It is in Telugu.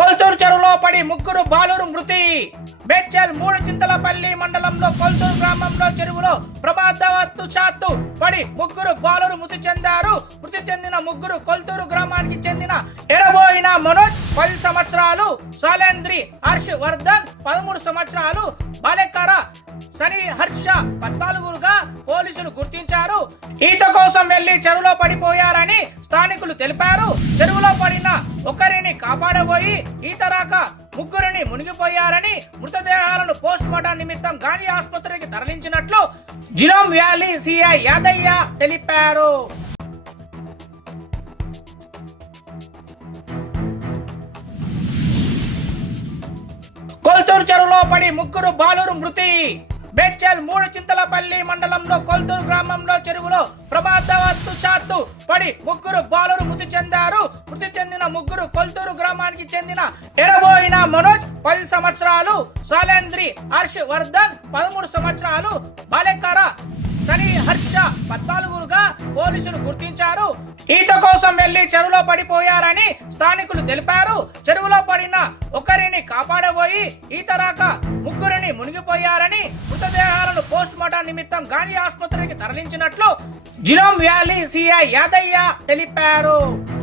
కొల్తూరు చెరువులో పడి ముగ్గురు బాలురు మృతి. బెచ్చల్ మూడు చింతలపల్లి మండలంలో కొల్తూరు గ్రామంలో చెరువులో ప్రమాదవత్తు చాత్తు పడి ముగ్గురు బాలురు మృతి చెందారు. మృతి చెందిన ముగ్గురు కొల్తూరు గ్రామానికి చెందిన ఎరబోయిన మనోజ్ పది సంవత్సరాలు సాలేంద్రి హర్ష్ వర్ధన్ పదమూడు సంవత్సరాలు బాలెక్కర సని హర్ష పద్నాలుగురుగా పోలీసులు గుర్తించారు. ఈత కోసం వెళ్ళి చెరువులో పడిపోయారని స్థానికులు తెలిపారు. చెరువులో పడిన ఒకరిని కాపాడబోయి ఈత రాక ముగ్గురిని మునిగిపోయారని మృతదేహాలను పోస్ట్ మార్టం నిమిత్తం గాంధీ ఆసుపత్రికి తరలించినట్లు జిలం వ్యాలీ సిఐ యాదయ్య తెలిపారు. కొల్తూరు చెరువులో పడి ముగ్గురు బాలురు మృతి. బెచ్చల్ మూడు చింతలపల్లి మండలంలో కొల్తూరు గ్రామంలో చెరువులో ప్రమాదవత్తు చాత్తు పడి ముగ్గురు బాలురు మృతి చెందారు. మృతి చెందిన ముగ్గురు కొల్తూరు గ్రామానికి చెందిన ఎరబోయిన మనోజ్ పది సంవత్సరాలు సాలేంద్రి హర్ష్ వర్ధన్ పదమూడు సంవత్సరాలు బాలెక్కర సని హర్ష పద్నాలుగుగా పోలీసులు గుర్తించారు. ఈత కోసం వెళ్ళి చెరువులో పడిపోయారని స్థానికులు తెలిపారు. చెరువులో పడిన ఒకరిని కాపాడబోయి ఈత రాక ముగ్గురిని మునిగిపోయారని మృతదేహాలను పోస్ట్ మార్టం నిమిత్తం గాంధీ ఆసుపత్రికి తరలించినట్లు జినోమ్ వ్యాలీ సిఐ యాదయ్య తెలిపారు.